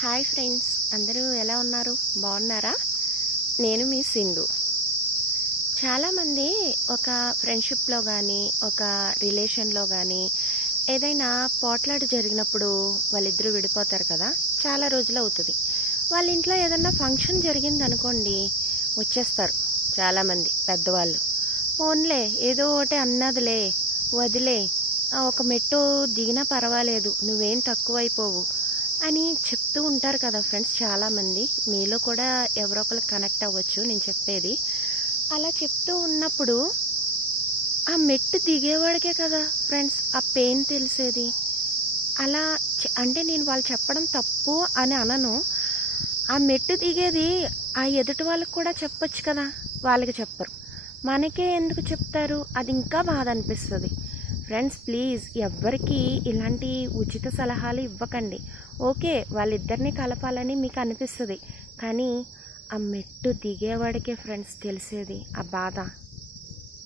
Hi friends, అందరూ ఎలా ఉన్నారు? బాగున్నారా? నేను మీ సింధు. చాలామంది ఒక ఫ్రెండ్షిప్లో కానీ ఒక రిలేషన్లో కానీ ఏదైనా పోట్లాట జరిగినప్పుడు వాళ్ళిద్దరూ విడిపోతారు కదా. చాలా రోజులు అవుతుంది. వాళ్ళ ఇంట్లో ఏదన్నా ఫంక్షన్ జరిగిందనుకోండి, వచ్చేస్తారు చాలామంది పెద్దవాళ్ళు. పోన్లే, ఏదో ఒకటి అన్నదిలే, వదిలే, ఒక మెట్టు దిగినా పర్వాలేదు, నువ్వేం తక్కువైపోవు అని చెప్తూ ఉంటారు కదా ఫ్రెండ్స్. చాలామంది మీలో కూడా ఎవరో ఒకరు కనెక్ట్ అవ్వచ్చు నేను చెప్పేది. అలా చెప్తూ ఉన్నప్పుడు ఆ మెట్టు దిగేవాడికే కదా ఫ్రెండ్స్ ఆ పెయిన్ తెలిసేది. అలా అంటే నేను వాళ్ళు చెప్పడం తప్పు అని అనను. ఆ మెట్టు దిగేది ఆ ఎదుటి వాళ్ళకి కూడా చెప్పొచ్చు కదా, వాళ్ళకి చెప్పరు. మనకే ఎందుకు చెప్తారు? అది ఇంకా బాధ అనిపిస్తుంది. ఫ్రెండ్స్ ప్లీజ్ ఎవ్వరికి ఇలాంటి ఉచిత సలహాలు ఇవ్వకండి. ఓకే, వాళ్ళిద్దరిని కలపాలని మీకు అనిపిస్తుంది, కానీ ఆ మెట్టు దిగేవాడికే ఫ్రెండ్స్ తెలిసేది ఆ బాధ.